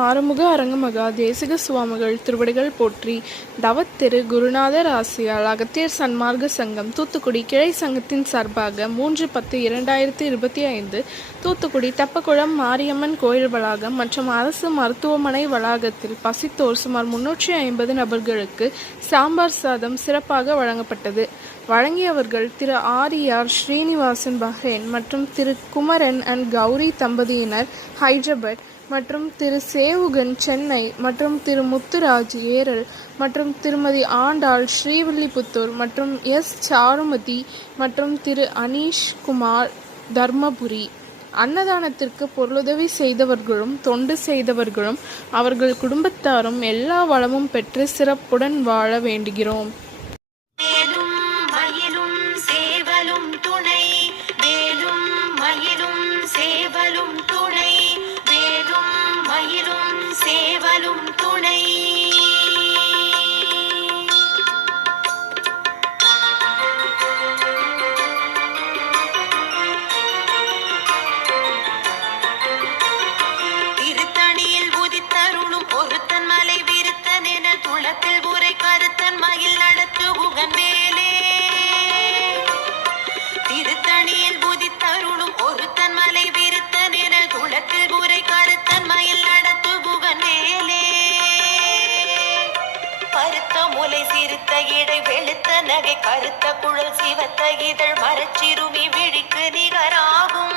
ஆறுமுக அரங்கமகா தேசிக சுவாமிகள் திருவடிகள் போற்றி. தவத்திரு குருநாதர் ஆசியால் அகத்தியர் சன்மார்க்க சங்கம் தூத்துக்குடி கிளை சங்கத்தின் சார்பாக 3/10/2025 தூத்துக்குடி தெப்பக்குளம் மாரியம்மன் கோயில் வளாகம் மற்றும் அரசு மருத்துவமனை வளாகத்தில் பசித்தோர் சுமார் 350 நபர்களுக்கு சாம்பார் சாதம் சிறப்பாக வழங்கப்பட்டது. வழங்கியவர்கள் திரு ஆர் ஸ்ரீனிவாசன் பஹ்ரைன் மற்றும் திரு குமரன் அண்ட் கௌரி தம்பதியினர் ஹைதராபாத் மற்றும் திரு சேவுகன் சென்னை மற்றும் திரு முத்துராஜ் ஏரல் மற்றும் திருமதி ஆண்டாள் ஸ்ரீவில்லிபுத்தூர் மற்றும் எஸ் சாருமதி மற்றும் திரு அனீஷ் குமார் தர்மபுரி. அன்னதானத்திற்கு பொருளுதவி செய்தவர்களும் தொண்டு செய்தவர்களும் அவர்கள் குடும்பத்தாரும் எல்லா வளமும் பெற்று சிறப்புடன் வாழ வேண்டுகிறோம். சிறுத்த இடை வெளுத்த நகை கருத்த குழல் சிவத்த இதழ் மரச்சிறுமி விழிக்கு நிகராகும்.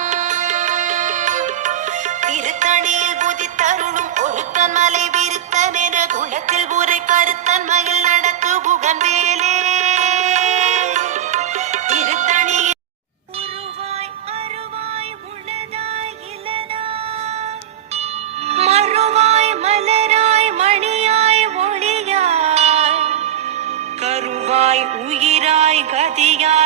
திருத்தணியில் புதித்தருளும் ஒருத்தன் மலை விருத்தன் என குளத்தில் உரை கருத்தன் மயில் நடத்து புகன் வேலே. திருத்தணியில் உருவாய் அருவாய் உளதாய் இளதாய் மறுவாய் மலராய் மணியாய் ஒளியாய் கருவாய் உயிராய் கதியாய்